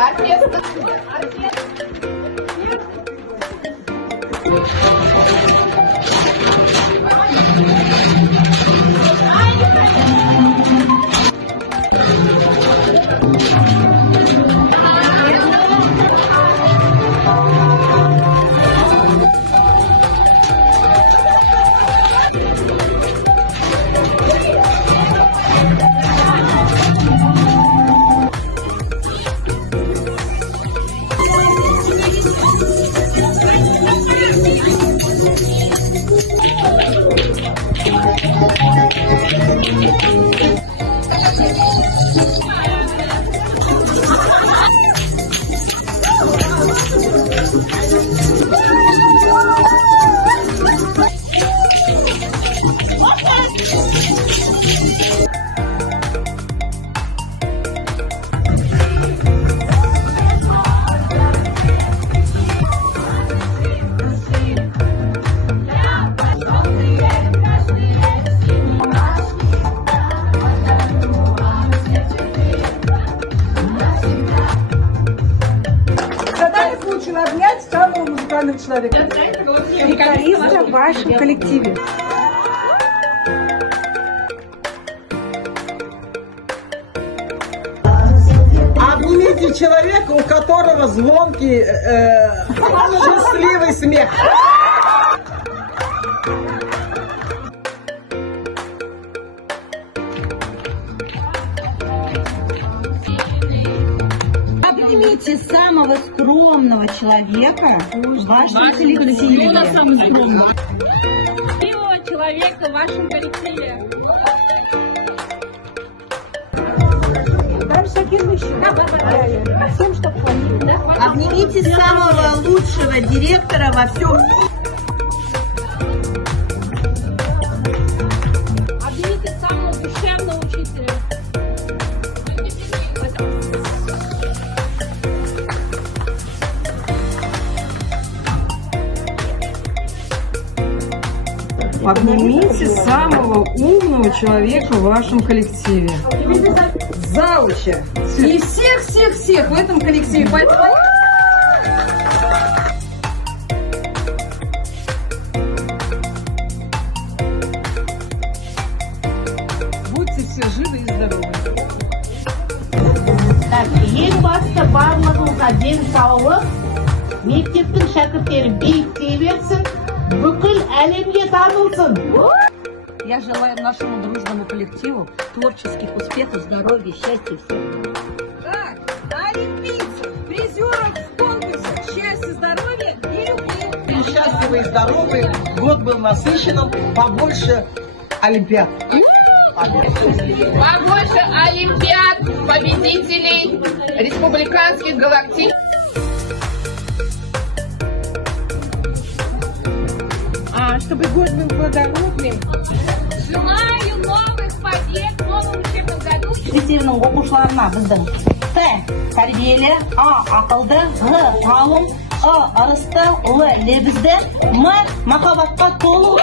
Оркестр. Задание получено обнять самого музыкального человека. Гитариста в вашем коллективе. Обнимите человека, у которого звонкий, счастливый смех. Обнимите самого скромного человека в вашем коллективе. Счастливого человека в вашем коллективе. Там Шакир еще. Всем, что хвалили. Обнимите самого лучшего директора во всем мире. Обнимите самого душевного учителя. Обнимите самого умного человека в вашем коллективе. Зауча. И всех в этом коллективе. Поэтому... Будьте все живы и здоровы. Ең басты барлығыңызға денсаулық, мектептің шәкірттері биіктей берсін, бүкіл әлемге танылсын. Я желаю нашему дружному коллективу творческих успехов, здоровья, счастья всем. Так, олимпийцев, призеров в конкурсе, счастья, здоровья и любви. Счастливый и здоровый, год был насыщенным, побольше олимпиад. Побольше олимпиад, победителей, республиканских галактик. Чтобы год был плодородным. Желаю новых побед в новом учебном году. Мектебінің оқушыларына біздің Т тәрбиелі, А ақылды, Г ғалым, Ы ырысты, Л лебізді, М махаббатқа толы.